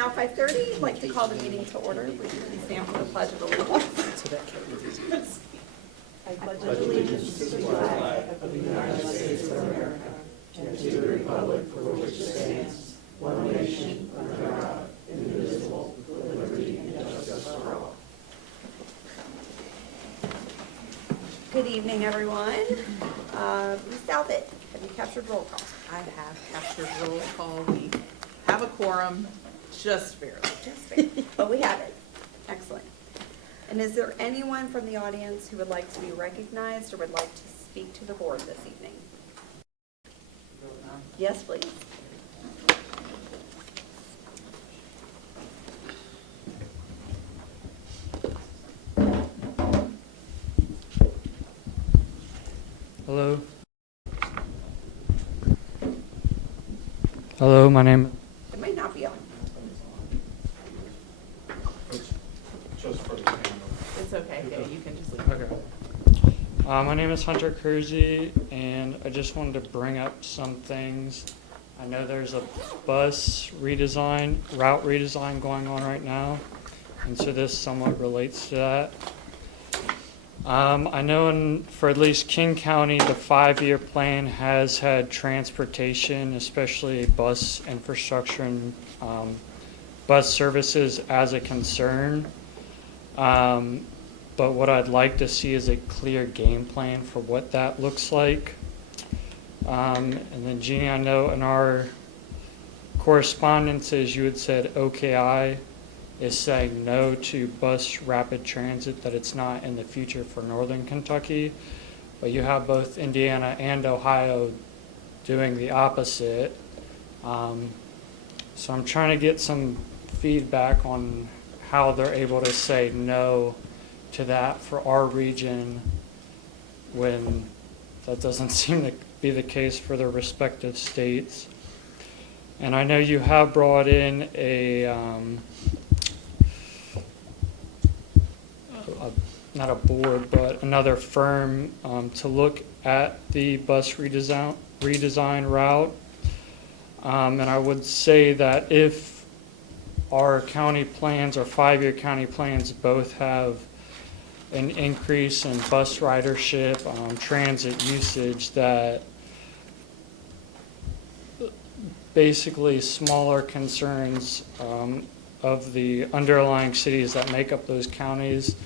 now 5:30. I'd like to call the meeting to order. Would you please stand for the Pledge of Allegiance? I pledge allegiance to the flag of the United States of America and to the republic for which it stands, one nation, under God, indivisible, with liberty and justice for all. Good evening, everyone. Ms. Dalvett, have you captured roll call? I have captured roll call. We have a quorum, just barely. But we have it. Excellent. And is there anyone from the audience who would like to be recognized or would like to speak to the board this evening? Yes, please. Hello. Hello, my name. It might not be on. Just for the camera. It's okay, yeah, you can just leave. Okay. My name is Hunter Cruzy, and I just wanted to bring up some things. I know there's a bus redesign, route redesign going on right now, and so this somewhat relates to that. I know for at least King County, the 5-year plan has had transportation, especially bus infrastructure and bus services as a concern. But what I'd like to see is a clear game plan for what that looks like. And then Jeannie, I know in our correspondences you had said OKI is saying no to bus rapid transit, that it's not in the future for Northern Kentucky. But you have both Indiana and Ohio doing the opposite. So I'm trying to get some feedback on how they're able to say no to that for our region when that doesn't seem to be the case for their respective states. And I know you have brought in not a board, but another firm to look at the bus redesign route. And I would say that if our county plans, our 5-year county plans, both have an increase in bus ridership, transit usage, that basically smaller concerns of the underlying cities that make up those counties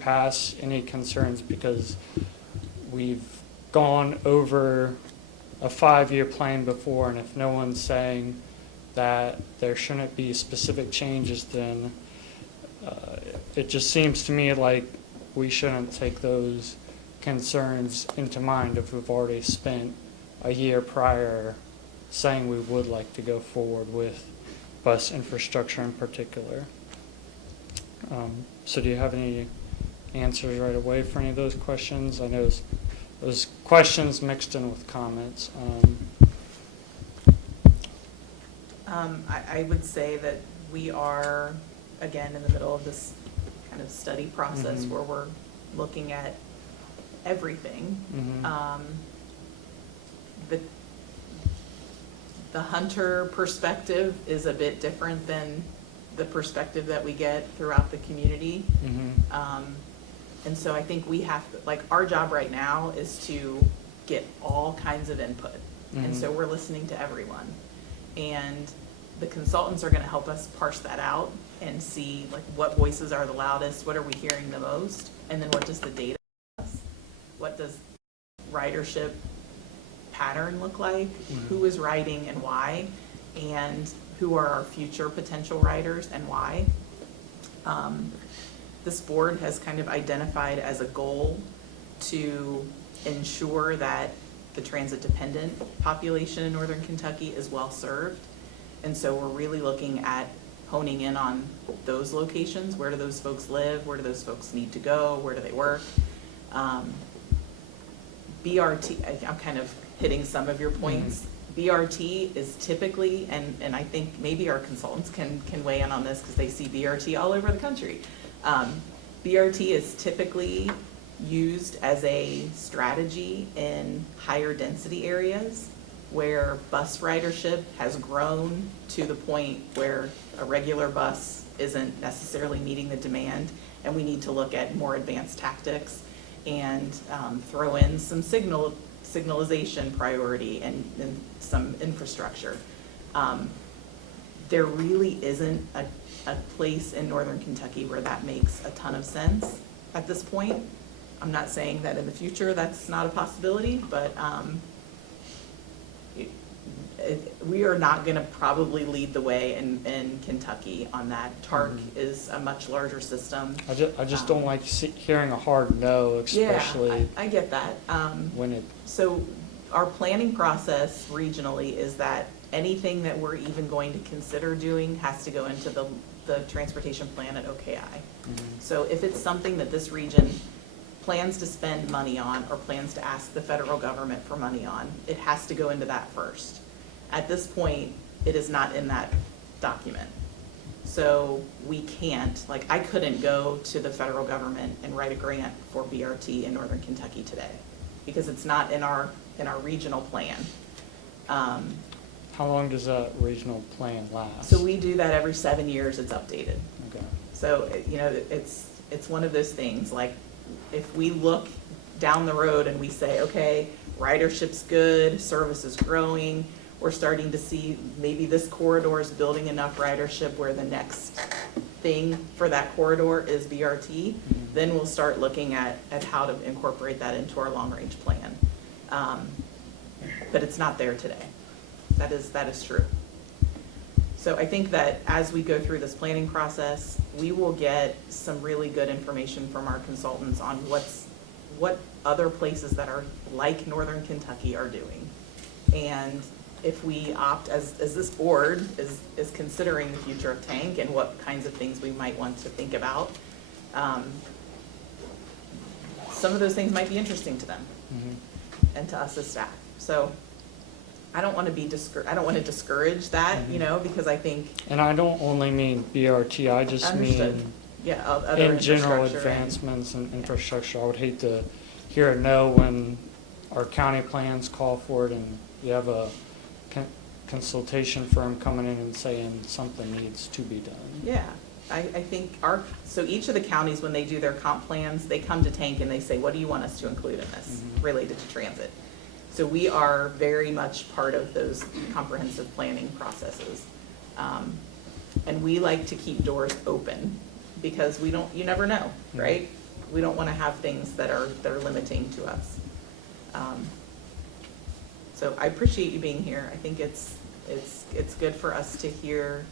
pass any concerns, because we've gone over a 5-year plan before, and if no one's saying that there shouldn't be specific changes, then it just seems to me like we shouldn't take those concerns into mind if we've already spent a year prior saying we would like to go forward with bus infrastructure in particular. So do you have any answers right away for any of those questions? I know those questions mixed in with comments. I would say that we are, again, in the middle of this kind of study process where we're looking at everything. The Hunter perspective is a bit different than the perspective that we get throughout the community. And so I think we have to, like, our job right now is to get all kinds of input. And so we're listening to everyone. And the consultants are going to help us parse that out and see, like, what voices are the loudest, what are we hearing the most, and then what does the data tell us? What does ridership pattern look like? Who is riding and why? And who are our future potential riders and why? This board has kind of identified as a goal to ensure that the transit-dependent population in Northern Kentucky is well served. And so we're really looking at honing in on those locations. Where do those folks live? Where do those folks need to go? Where do they work? BRT, I'm kind of hitting some of your points. BRT is typically, and I think maybe our consultants can weigh in on this because they see BRT all over the country. BRT is typically used as a strategy in higher density areas where bus ridership has grown to the point where a regular bus isn't necessarily meeting the demand, and we need to look at more advanced tactics and throw in some signalization priority and some infrastructure. There really isn't a place in Northern Kentucky where that makes a ton of sense at this point. I'm not saying that in the future that's not a possibility, but we are not gonna probably lead the way in Kentucky on that. TARC is a much larger system. I just don't like hearing a hard no, especially Yeah, I get that. when it, So our planning process regionally is that anything that we're even going to consider doing has to go into the transportation plan at OKI. So if it's something that this region plans to spend money on or plans to ask the federal government for money on, it has to go into that first. At this point, it is not in that document. So we can't, like, I couldn't go to the federal government and write a grant for BRT in Northern Kentucky today because it's not in our regional plan. how long does that regional plan last? So we do that every 7 years, it's updated. Okay. So, you know, it's one of those things, like, if we look down the road and we say, okay, ridership's good, service is growing, we're starting to see maybe this corridor is building enough ridership where the next thing for that corridor is BRT, then we'll start looking at how to incorporate that into our long-range plan. But it's not there today. That is true. So I think that as we go through this planning process, we will get some really good information from our consultants on what other places that are like Northern Kentucky are doing. And if we opt, as this board is considering the future of Tank and what kinds of things we might want to think about, some of those things might be interesting to them and to us as staff. So I don't want to be I don't want to discourage that, you know, because I think. And I don't only mean BRT, I just Understood. mean Yeah, other in general infrastructure and- advancements and infrastructure. I would hate to hear a no when our county plans call for it and you have a consultation firm coming in and saying something needs to be done. Yeah, I think so each of the counties, when they do their comp plans, they come to Tank and they say, what do you want us to include in this related to transit? So we are very much part of those comprehensive planning processes. And we like to keep doors open because you never know, right? We don't want to have things that are limiting to us. So I appreciate you being here. I think it's good for us to hear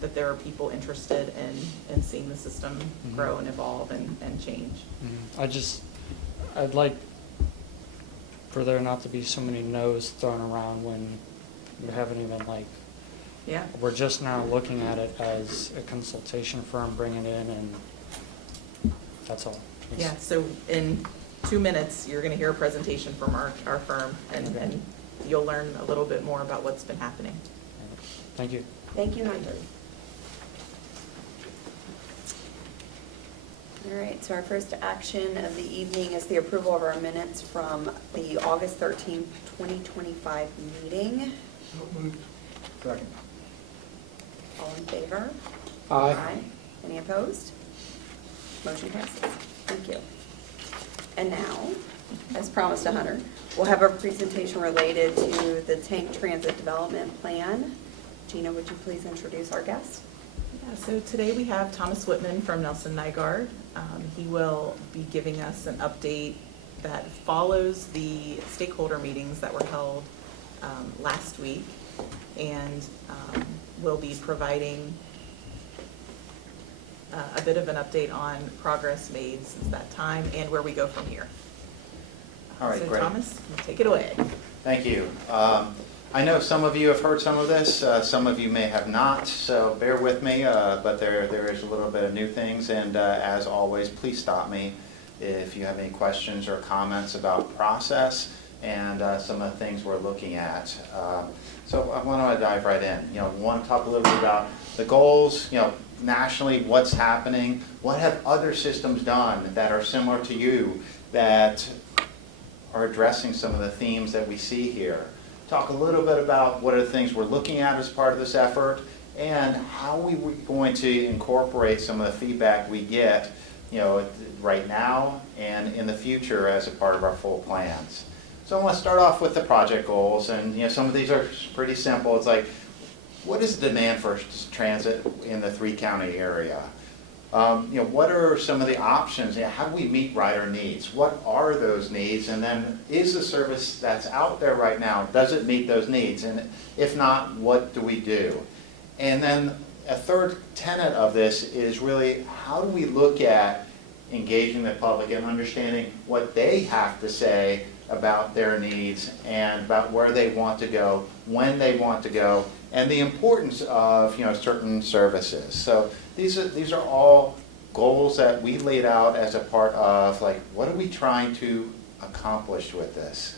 that there are people interested in seeing the system grow and evolve and change. I'd like for there not to be so many no's thrown around when you haven't even Yeah. we're just now looking at it as a consultation firm bringing it in and that's all. Yeah, so in 2 minutes, you're gonna hear a presentation from our firm and you'll learn a little bit more about what's been happening. Thank you. Thank you, Hunter. All right, so our first action of the evening is the approval of our minutes from the August 13th, 2025 meeting. Second. All in favor? Aye. Any opposed? Motion passes. Thank you. And now, as promised to Hunter, we'll have a presentation related to the Tank Transit Development Plan. Gina, would you please introduce our guest? Yeah, so today we have Thomas Whitman from Nelson Nygaard. He will be giving us an update that follows the stakeholder meetings that were held last week, and will be providing a bit of an update on progress made since that time and where we go from here. All right, So great. Thomas, take it away. Thank you. I know some of you have heard some of this, some of you may have not, so bear with me, but there is a little bit of new things, and as always, please stop me if you have any questions or comments about process and some of the things we're looking at. So I want to dive right in. You know, want to talk a little bit about the goals, you know, nationally, what's happening, what have other systems done that are similar to you that are addressing some of the themes that we see here. Talk a little bit about what are the things we're looking at as part of this effort, and how we were going to incorporate some of the feedback we get, right now and in the future as a part of our full plans. So I want to start off with the project goals, and some of these are pretty simple. It's like, what is the demand for transit in the 3-county area? What are some of the options? How do we meet rider needs? What are those needs? And then, is the service that's out there right now, does it meet those needs? And if not, what do we do? And then a third tenet of this is really, how do we look at engaging the public and understanding what they have to say about their needs and about where they want to go, when they want to go, and the importance of certain services. So these are all goals that we laid out as a part of, like, what are we trying to accomplish with this?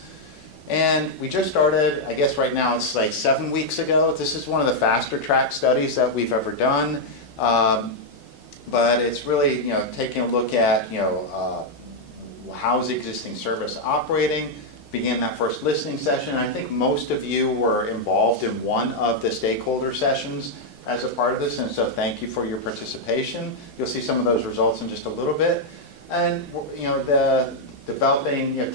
And we just started, I guess right now it's like 7 weeks ago. This is one of the faster track studies that we've ever done. But it's really, taking a look at, how's the existing service operating, begin that first listening session. I think most of you were involved in one of the stakeholder sessions as a part of this, and so thank you for your participation. You'll see some of those results in just a little bit. And,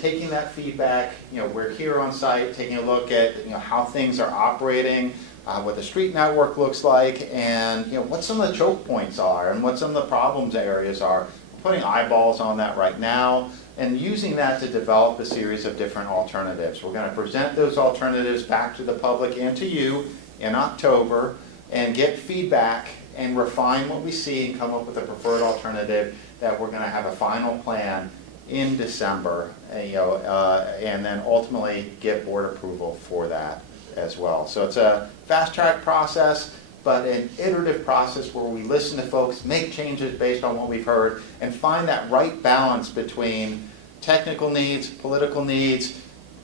taking that feedback, we're here on site, taking a look at, how things are operating, what the street network looks like, and, what some of the choke points are, and what some of the problems areas are. Putting eyeballs on that right now, and using that to develop a series of different alternatives. We're going to present those alternatives back to the public and to you in October, and get feedback and refine what we see and come up with a preferred alternative that we're going to have a final plan in December, and then ultimately get board approval for that as well. So it's a fast track process, but an iterative process where we listen to folks, make changes based on what we've heard, and find that right balance between technical needs, political needs,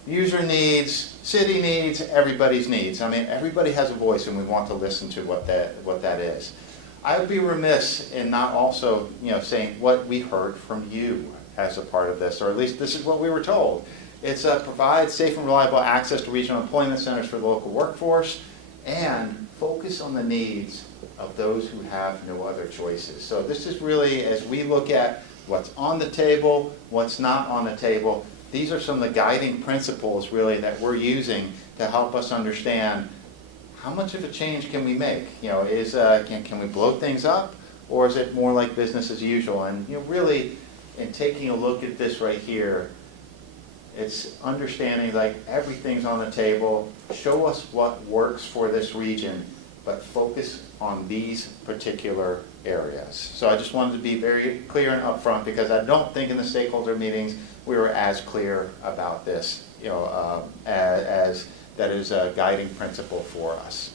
user needs, city needs, everybody's needs. I mean, everybody has a voice, and we want to listen to what that is. I would be remiss in not also, saying what we heard from you as a part of this, or at least this is what we were told. It's provide safe and reliable access to regional employment centers for the local workforce, and focus on the needs of those who have no other choices. So this is really, as we look at what's on the table, what's not on the table, these are some of the guiding principles really that we're using to help us understand how much of a change can we make. Can we blow things up, or is it more like business as usual? And really, in taking a look at this right here, it's understanding like everything's on the table. Show us what works for this region, but focus on these particular areas. So I just wanted to be very clear and upfront, because I don't think in the stakeholder meetings we were as clear about this, as that is a guiding principle for us.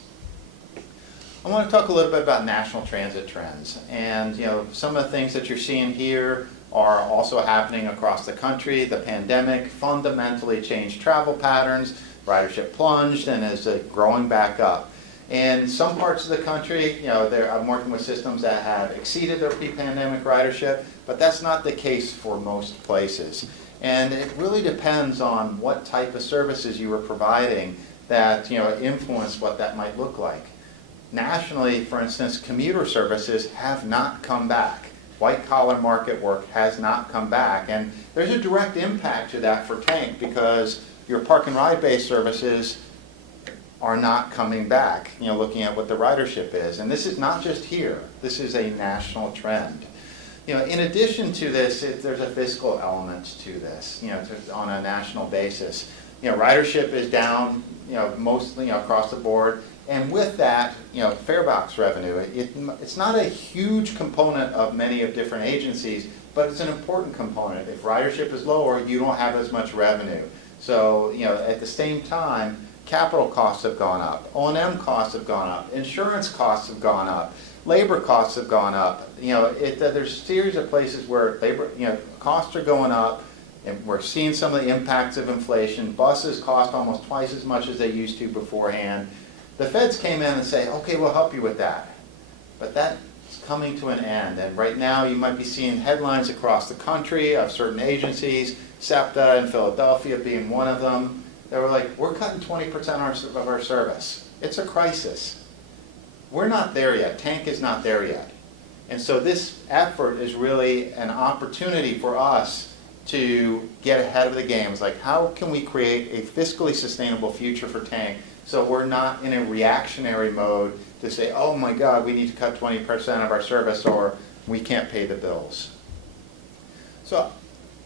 I want to talk a little bit about national transit trends, and some of the things that you're seeing here are also happening across the country. The pandemic fundamentally changed travel patterns, ridership plunged, and is growing back up. In some parts of the country, I'm working with systems that have exceeded their pre-pandemic ridership, but that's not the case for most places. And it really depends on what type of services you were providing that influence what that might look like. Nationally, for instance, commuter services have not come back. White-collar market work has not come back, and there's a direct impact to that for Tank, because your park and ride-based services are not coming back, looking at what the ridership is. And this is not just here. This is a national trend. In addition to this, there's a fiscal element to this, on a national basis. Ridership is down, mostly across the board. And with that, fare box revenue, it's not a huge component of many of different agencies, but it's an important component. If ridership is lower, you don't have as much revenue. So, at the same time, capital costs have gone up, O&M costs have gone up, insurance costs have gone up, labor costs have gone up. There's a series of places where labor, costs are going up, and we're seeing some of the impacts of inflation. Buses cost almost twice as much as they used to beforehand. The feds came in and say, okay, we'll help you with that. But that's coming to an end. And right now you might be seeing headlines across the country of certain agencies SEPTA in Philadelphia being one of them. They were like, we're cutting 20% of our service. It's a crisis. We're not there yet. Tank is not there yet. And so this effort is really an opportunity for us to get ahead of the game. It's like, how can we create a fiscally sustainable future for Tank so we're not in a reactionary mode to say, oh my God, we need to cut 20% of our service or we can't pay the bills. So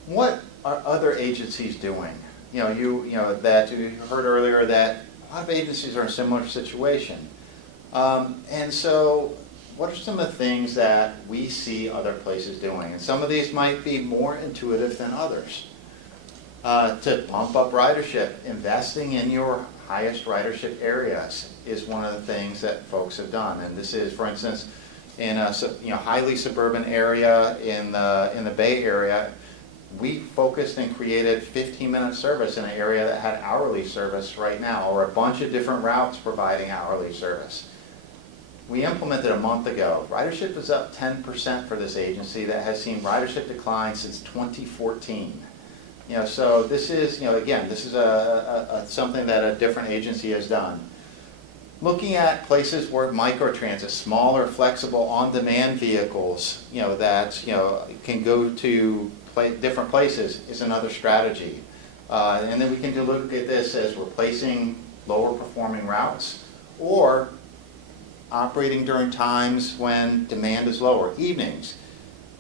what are other agencies doing? You heard earlier that a lot of agencies are in a similar situation. And so what are some of the things that we see other places doing? And some of these might be more intuitive than others. To pump up ridership, investing in your highest ridership areas is one of the things that folks have done. And this is, for instance, in a highly suburban area in the Bay Area, we focused and created 15-minute service in an area that had hourly service right now, or a bunch of different routes providing hourly service. We implemented a month ago. Ridership is up 10% for this agency that has seen ridership decline since 2014. So this is, again, this is something that a different agency has done. Looking at places where microtransit, smaller, flexible, on-demand vehicles, that can go to different places is another strategy. And then we can look at this as replacing lower performing routes or operating during times when demand is lower, evenings.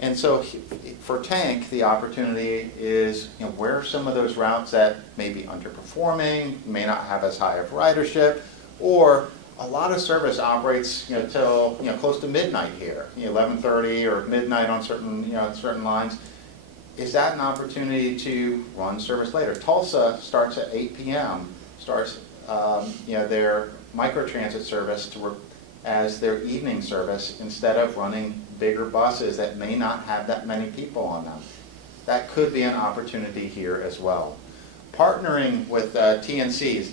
And so for Tank, the opportunity is, where are some of those routes that may be underperforming, may not have as high of ridership, or a lot of service operates, till close to midnight here, 11:30 or midnight on certain lines. Is that an opportunity to run service later? Tulsa starts at 8 p.m. starts their microtransit service as their evening service instead of running bigger buses that may not have that many people on them. That could be an opportunity here as well. Partnering with TNCs,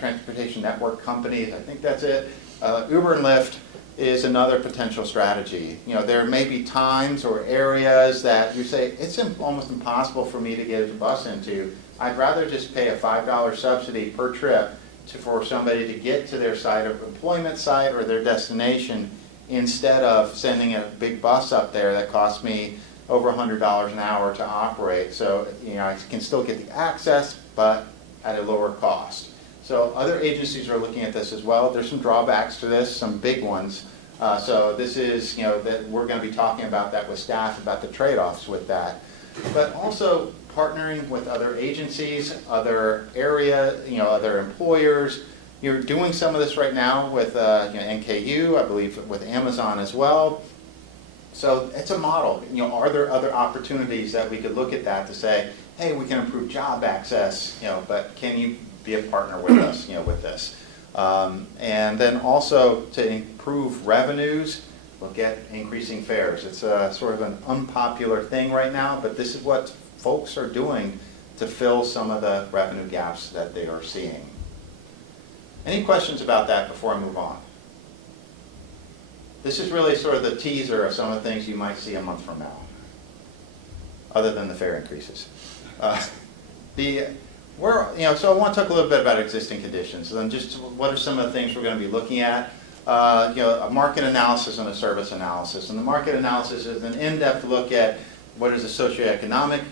transportation network companies, I think that's it. Uber and Lyft is another potential strategy. There may be times or areas that you say, it's almost impossible for me to get a bus into. I'd rather just pay a $5 subsidy per trip for somebody to get to their site of employment site or their destination instead of sending a big bus up there that costs me over $100 an hour to operate. So I can still get the access, but at a lower cost. So other agencies are looking at this as well. There's some drawbacks to this, some big ones. So this is, that we're going to be talking about that with staff, about the trade-offs with that. But also partnering with other agencies, other other employers. You're doing some of this right now with NKU, I believe with Amazon as well. So it's a model. Are there other opportunities that we could look at that to say, hey, we can improve job access, but can you be a partner with us, with this? And then also to improve revenues, look at increasing fares. It's sort of an unpopular thing right now, but this is what folks are doing to fill some of the revenue gaps that they are seeing. Any questions about that before I move on? This is really sort of the teaser of some of the things you might see a month from now, other than the fare increases. So I want to talk a little bit about existing conditions, and then just what are some of the things we're going to be looking at. A market analysis and a service analysis. And the market analysis is an in-depth look at what is the socioeconomic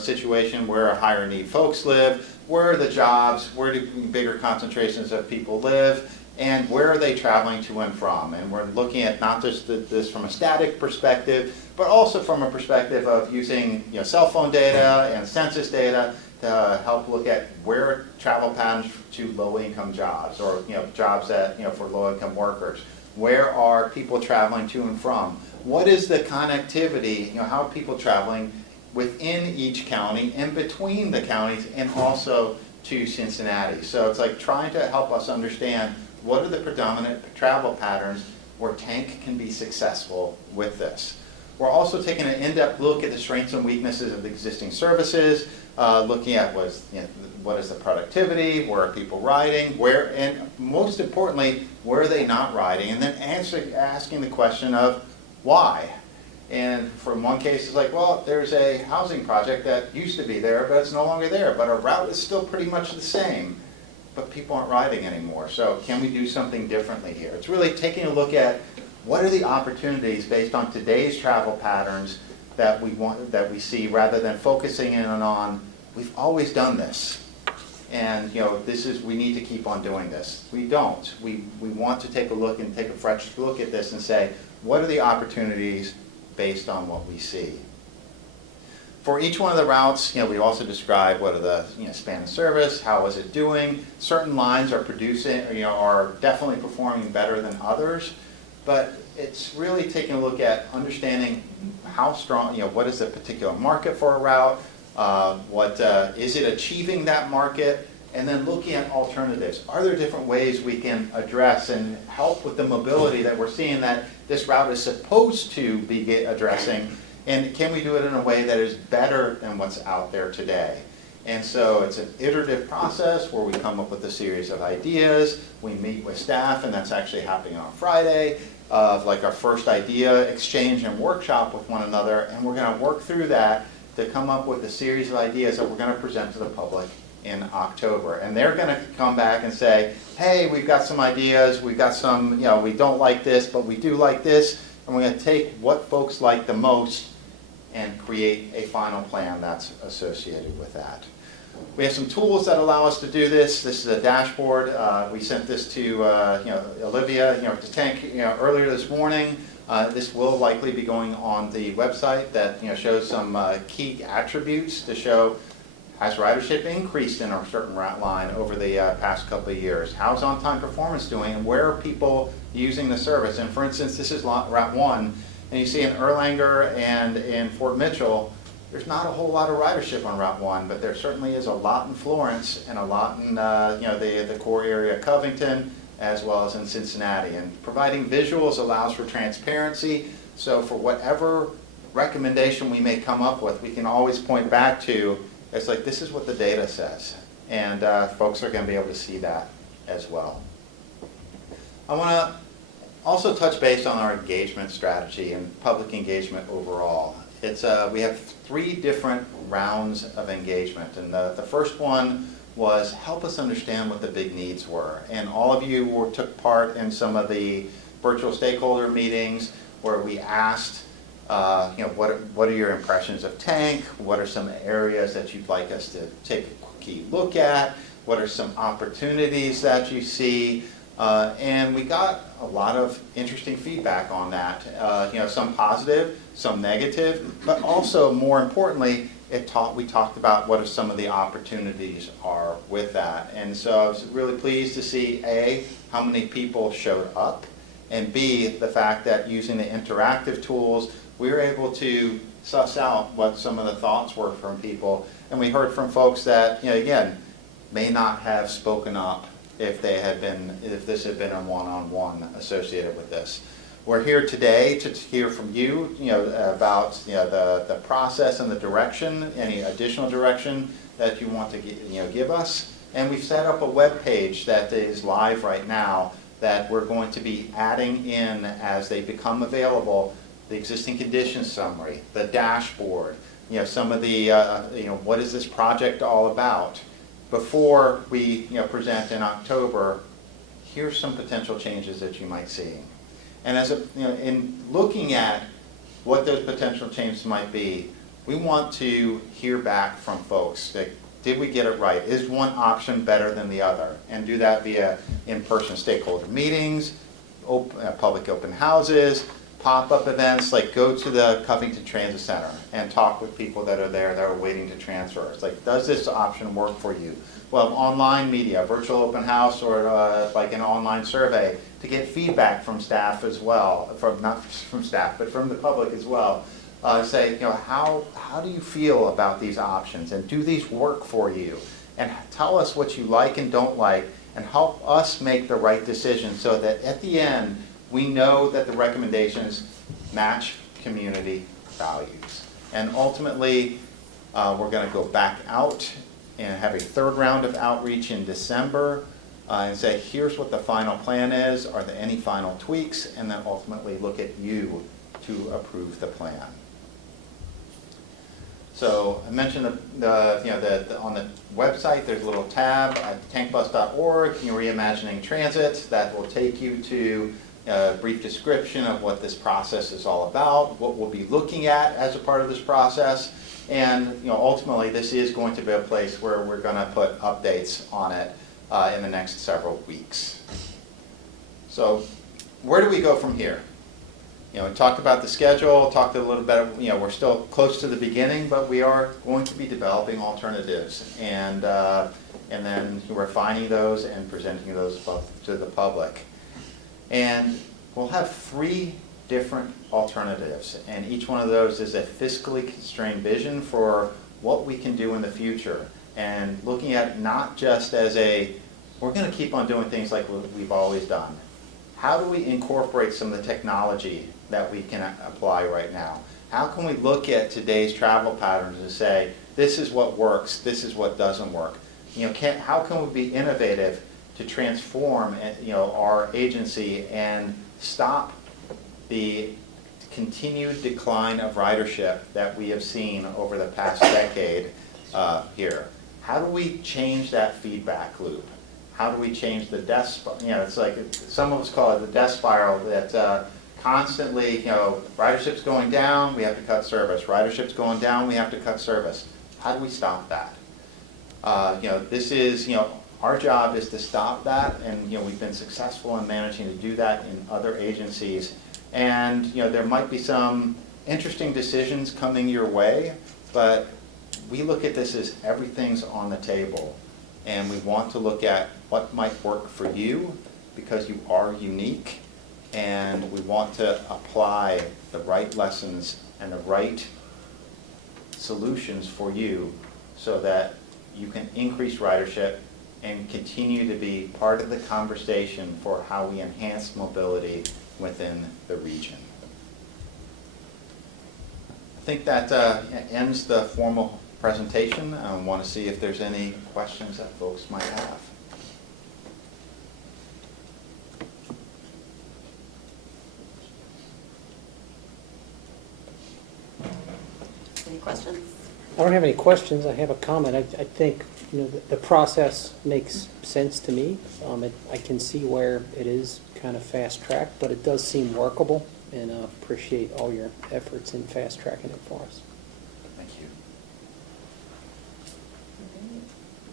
situation, where higher need folks live, where are the jobs, where do bigger concentrations of people live, and where are they traveling to and from. And we're looking at not just this from a static perspective, but also from a perspective of using cell phone data and census data to help look at where travel patterns to low-income jobs, or jobs that for low-income workers. Where are people traveling to and from? What is the connectivity? How are people traveling within each county and between the counties, and also to Cincinnati? So it's like trying to help us understand what are the predominant travel patterns where Tank can be successful with this. We're also taking an in-depth look at the strengths and weaknesses of the existing services, looking at what is the productivity, where are people riding, and most importantly, where are they not riding, and then asking the question of why. And from one case, it's like, well, there's a housing project that used to be there, but it's no longer there, but our route is still pretty much the same, but people aren't riding anymore. So can we do something differently here? It's really taking a look at what are the opportunities based on today's travel patterns that we see, rather than focusing in on, we've always done this. And we need to keep on doing this. We don't. We want to take a look and take a fresh look at this and say, what are the opportunities based on what we see? For each one of the routes, we also describe what are the span of service, how is it doing. Certain lines are are definitely performing better than others, but it's really taking a look at understanding how strong, what is the particular market for a route, is it achieving that market, and then looking at alternatives. Are there different ways we can address and help with the mobility that we're seeing that this route is supposed to be addressing, and can we do it in a way that is better than what's out there today? And so it's an iterative process where we come up with a series of ideas, we meet with staff, and that's actually happening on Friday, of like our first idea exchange and workshop with one another, and we're going to work through that to come up with a series of ideas that we're going to present to the public in October. And they're going to come back and say, hey, we've got some ideas, we've got some, we don't like this, but we do like this, and we're going to take what folks like the most and create a final plan that's associated with that. We have some tools that allow us to do this. This is a dashboard. We sent this to Olivia, to Tank, earlier this morning. This will likely be going on the website that shows some key attributes to show, has ridership increased in our certain route line over the past couple of years? How's on-time performance doing, and where are people using the service? And for instance, this is Route 1, and you see in Erlanger and in Fort Mitchell, there's not a whole lot of ridership on Route 1, but there certainly is a lot in Florence and a lot in the core area of Covington, as well as in Cincinnati. And providing visuals allows for transparency, so for whatever recommendation we may come up with, we can always point back to, it's like, this is what the data says. And folks are going to be able to see that as well. I want to also touch base on our engagement strategy and public engagement overall. We have 3 different rounds of engagement, and the first one was help us understand what the big needs were. And all of you took part in some of the virtual stakeholder meetings where we asked, what are your impressions of Tank? What are some areas that you'd like us to take a key look at? What are some opportunities that you see? And we got a lot of interesting feedback on that. Some positive, some negative, but also more importantly, we talked about what are some of the opportunities are with that. And so I was really pleased to see A, how many people showed up, and B, the fact that using the interactive tools, we were able to suss out what some of the thoughts were from people. And we heard from folks that, again, may not have spoken up if this had been a one-on-one associated with this. We're here today to hear from you, about the process and the direction, any additional direction that you want to give us. And we've set up a web page that is live right now that we're going to be adding in as they become available, the existing conditions summary, the dashboard, some of the, what is this project all about? Before we present in October, here's some potential changes that you might see. And in looking at what those potential changes might be, we want to hear back from folks. Did we get it right? Is one option better than the other? And do that via in-person stakeholder meetings, public open houses, pop-up events, like go to the Covington Transit Center and talk with people that are there that are waiting to transfer. It's like, does this option work for you? Well, online media, virtual open house, or like an online survey to get feedback from staff as well, not from staff, but from the public as well. Say, how do you feel about these options, and do these work for you? And tell us what you like and don't like, and help us make the right decision so that at the end, we know that the recommendations match community values. And ultimately, we're going to go back out and have a 3rd round of outreach in December and say, here's what the final plan is, are there any final tweaks, and then ultimately look at you to approve the plan. So I mentioned on the website, there's a little tab at tankbus.org, Reimagining Transit, that will take you to a brief description of what this process is all about, what we'll be looking at as a part of this process, and ultimately this is going to be a place where we're going to put updates on it in the next several weeks. So where do we go from here? We talked about the schedule, talked a little bit, we're still close to the beginning, but we are going to be developing alternatives and then refining those and presenting those to the public. And we'll have 3 different alternatives, and each one of those is a fiscally constrained vision for what we can do in the future, and looking at it not just as we're going to keep on doing things like we've always done. How do we incorporate some of the technology that we can apply right now? How can we look at today's travel patterns and say, this is what works, this is what doesn't work? How can we be innovative to transform our agency and stop the continued decline of ridership that we have seen over the past decade here? How do we change that feedback loop? How do we change the death spiral? It's like some of us call it the death spiral that constantly, ridership's going down, we have to cut service. Ridership's going down, we have to cut service. How do we stop that? This is, our job is to stop that, and we've been successful in managing to do that in other agencies. And there might be some interesting decisions coming your way, but we look at this as everything's on the table. And we want to look at what might work for you because you are unique, and we want to apply the right lessons and the right solutions for you so that you can increase ridership and continue to be part of the conversation for how we enhance mobility within the region. I think that ends the formal presentation. I want to see if there's any questions that folks might have. Any questions? I don't have any questions. I have a comment. I think the process makes sense to me. I can see where it is kind of fast-tracked, but it does seem workable, and appreciate all your efforts in fast-tracking it for us. Thank you.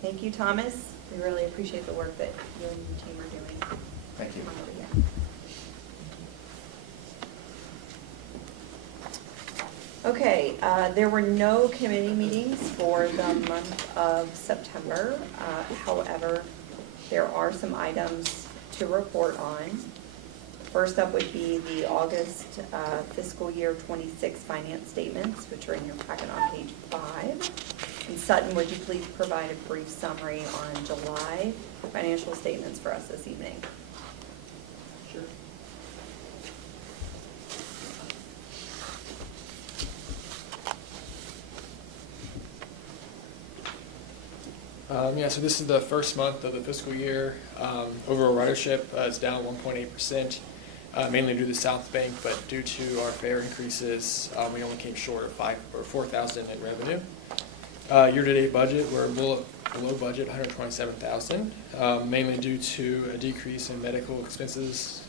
Thank you, Thomas. We really appreciate the work that you and your team are doing. Thank you. Okay, there were no committee meetings for the month of September. However, there are some items to report on. First up would be the August fiscal year 26 finance statements, which are in your packet on page 5. And Sutton, would you please provide a brief summary on July financial statements for us this evening? Sure. So this is the first month of the fiscal year. Overall ridership is down 1.8%, mainly due to South Bank, but due to our fare increases, we only came short of $4,000 in revenue. Year-to-date budget, we're below budget, $127,000, mainly due to a decrease in medical expenses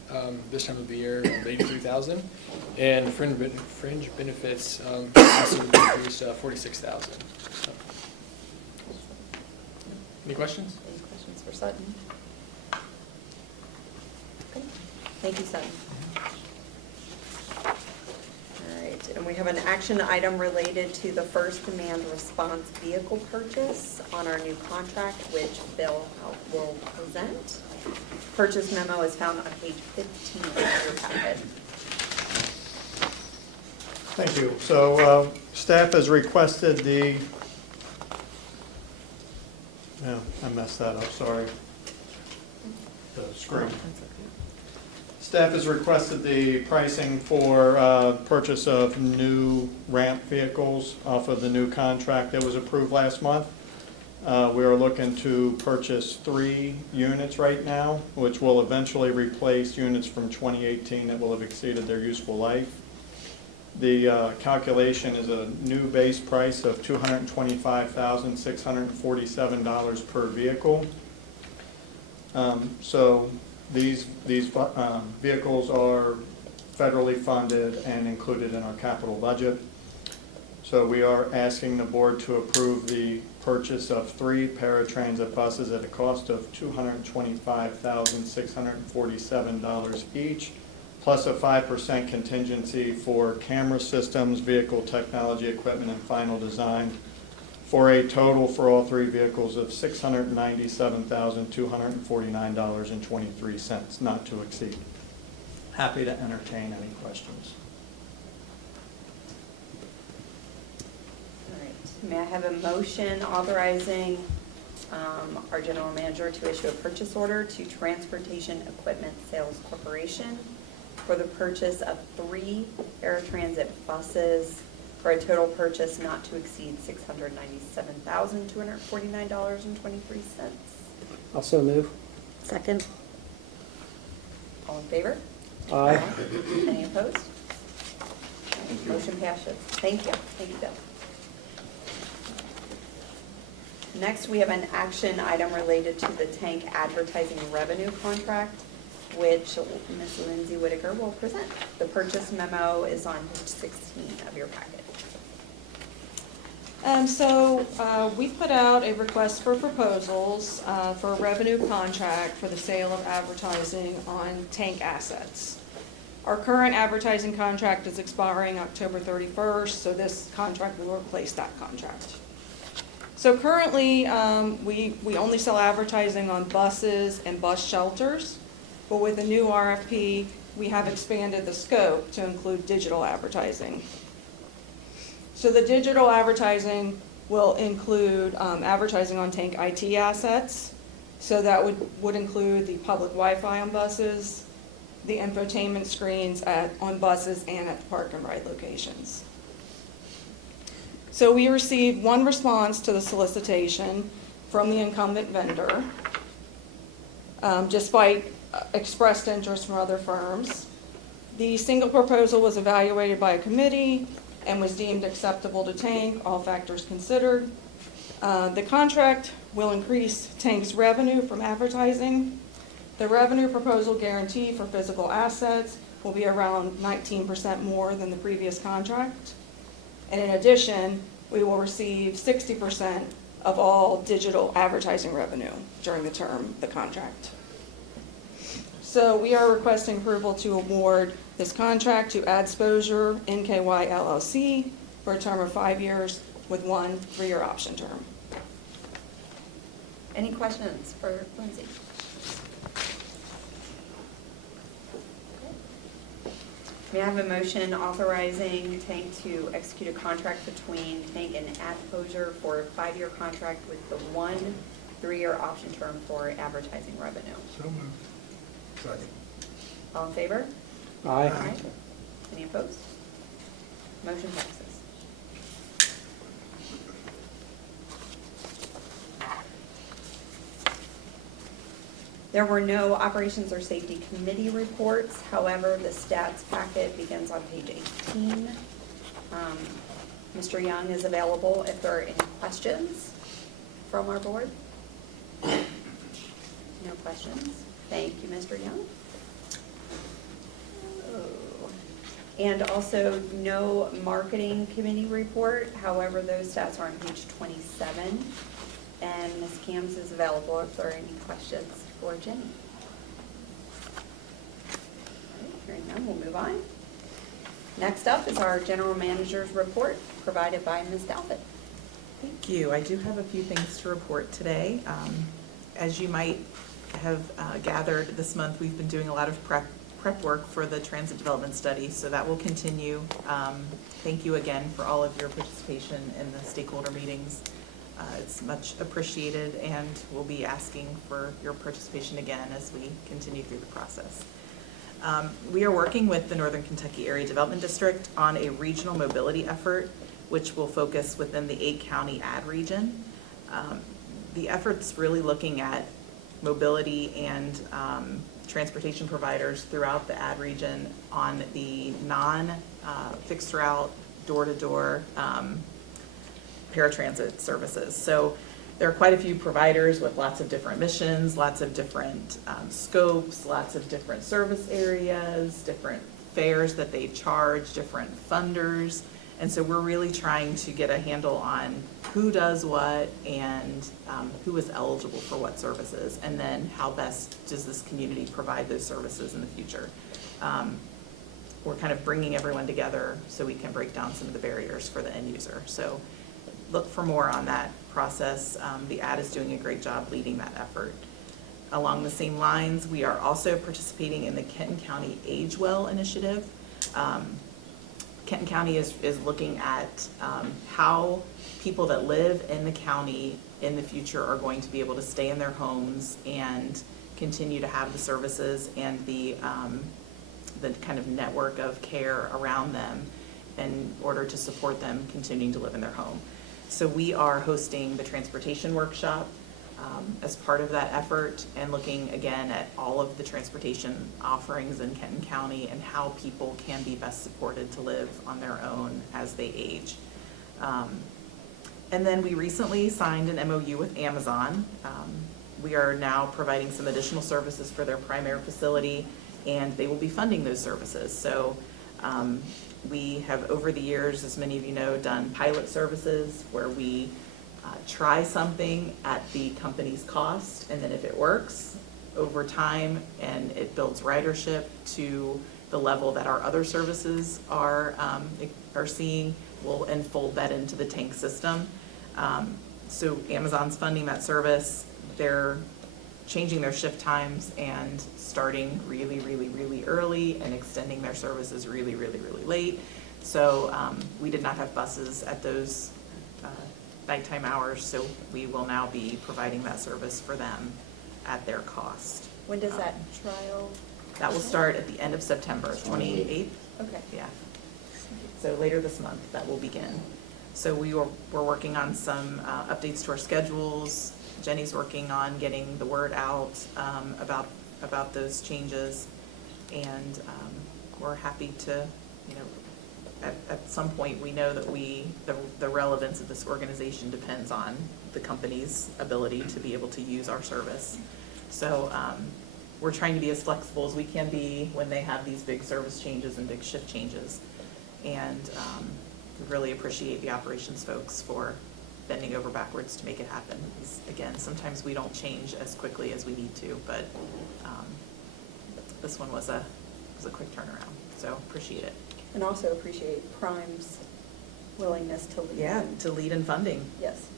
this time of the year of $83,000, and fringe benefits also decreased $46,000. Any questions? Any questions for Sutton? Okay. Thank you, Sutton. All right, and we have an action item related to the first demand response vehicle purchase on our new contract, which Bill will present. Purchase memo is found on page 15 of your packet. Thank you. So staff has requested the, yeah, I messed that up, sorry. The screen. Staff has requested the pricing for purchase of new ramp vehicles off of the new contract that was approved last month. We are looking to purchase 3 units right now, which will eventually replace units from 2018 that will have exceeded their useful life. The calculation is a new base price of $225,647 per vehicle. So these vehicles are federally funded and included in our capital budget. So we are asking the board to approve the purchase of 3 paratransit buses at a cost of $225,647 each, plus a 5% contingency for camera systems, vehicle technology, equipment, and final design, for a total for all 3 vehicles of $697,249.23, not to exceed. Happy to entertain any questions. All right. May I have a motion authorizing our general manager to issue a purchase order to Transportation Equipment Sales Corporation for the purchase of 3 paratransit buses for a total purchase not to exceed $697,249.23. Also move. Second. All in favor? Aye. Any opposed? Motion passes. Thank you. Thank you, Bill. Next, we have an action item related to the tank advertising revenue contract, which Ms. Lindsay Whitaker will present. The purchase memo is on page 16 of your packet. We put out a request for proposals for a revenue contract for the sale of advertising on tank assets. Our current advertising contract is expiring October 31st, so this contract will replace that contract. So currently, we only sell advertising on buses and bus shelters, but with the new RFP, we have expanded the scope to include digital advertising. So the digital advertising will include advertising on tank IT assets. So that would include the public Wi-Fi on buses, the infotainment screens on buses and at the park and ride locations. So we received 1 response to the solicitation from the incumbent vendor, despite expressed interest from other firms. The single proposal was evaluated by a committee and was deemed acceptable to Tank, all factors considered. The contract will increase Tank's revenue from advertising. The revenue proposal guarantee for physical assets will be around 19% more than the previous contract. And in addition, we will receive 60% of all digital advertising revenue during the term of the contract. So we are requesting approval to award this contract to Adspozure NKY LLC for a term of 5 years with 1 3-year option term. Any questions for Lindsay? May I have a motion authorizing Tank to execute a contract between Tank and Adspozure for a 5-year contract with the 1 3-year option term for advertising revenue? So moved. Second. All in favor? Aye. Any opposed? Motion passes. There were no operations or safety committee reports. However, the stats packet begins on page 18. Mr. Young is available if there are any questions from our board. No questions. Thank you, Mr. Young. And also no marketing committee report. However, those stats are on page 27. And Ms. Cams is available if there are any questions for Jenny. All right, hearing none, we'll move on. Next up is our general manager's report provided by Ms. Dalvin. Thank you. I do have a few things to report today. As you might have gathered, this month we've been doing a lot of prep work for the transit development study, so that will continue. Thank you again for all of your participation in the stakeholder meetings. It's much appreciated, and we'll be asking for your participation again as we continue through the process. We are working with the Northern Kentucky Area Development District on a regional mobility effort, which will focus within the 8-county ad region. The effort's really looking at mobility and transportation providers throughout the ad region on the non-fixed route, door-to-door paratransit services. So there are quite a few providers with lots of different missions, lots of different scopes, lots of different service areas, different fares that they charge, different funders. And so we're really trying to get a handle on who does what and who is eligible for what services, and then how best does this community provide those services in the future. We're kind of bringing everyone together so we can break down some of the barriers for the end user. So look for more on that process. The ad is doing a great job leading that effort. Along the same lines, we are also participating in the Kenton County Age Well initiative. Kenton County is looking at how people that live in the county in the future are going to be able to stay in their homes and continue to have the services and the kind of network of care around them in order to support them continuing to live in their home. So we are hosting the transportation workshop as part of that effort, and looking again at all of the transportation offerings in Kenton County and how people can be best supported to live on their own as they age. And then we recently signed an MOU with Amazon. We are now providing some additional services for their primary facility, and they will be funding those services. So we have, over the years, as many of you know, done pilot services where we try something at the company's cost, and then if it works over time and it builds ridership to the level that our other services are seeing, we'll enfold that into the tank system. So Amazon's funding that service. They're changing their shift times and starting really, really, really early and extending their services really, really, really late. So we did not have buses at those nighttime hours, so we will now be providing that service for them at their cost. When does that trial? That will start at the end of September, 28th. Okay. Yeah. So later this month, that will begin. So we're working on some updates to our schedules. Jenny's working on getting the word out about those changes, and we're happy to, you know, at some point we know that the relevance of this organization depends on the company's ability to be able to use our service. So we're trying to be as flexible as we can be when they have these big service changes and big shift changes. And we really appreciate the operations folks for bending over backwards to make it happen. Because, again, sometimes we don't change as quickly as we need to, but this one was a quick turnaround. So appreciate it. And also appreciate Prime's willingness to lead. Yeah, to lead in funding. Yes.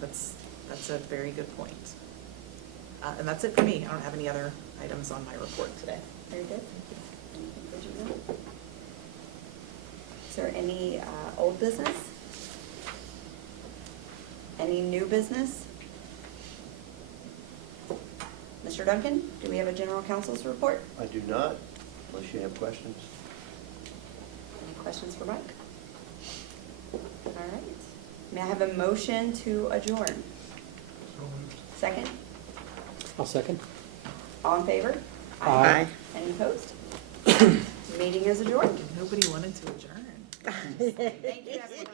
That's a very good point. And that's it for me. I don't have any other items on my report today. Very good. Anything for Gina? Is there any old business? Any new business? Mr. Duncan, do we have a general counsel's report? I do not, unless you have questions. Any questions for Mike? All right. May I have a motion to adjourn? Second? I'll second. All in favor? Aye. Any opposed? Meeting is adjourned. Nobody wanted to adjourn. Thank you, everyone.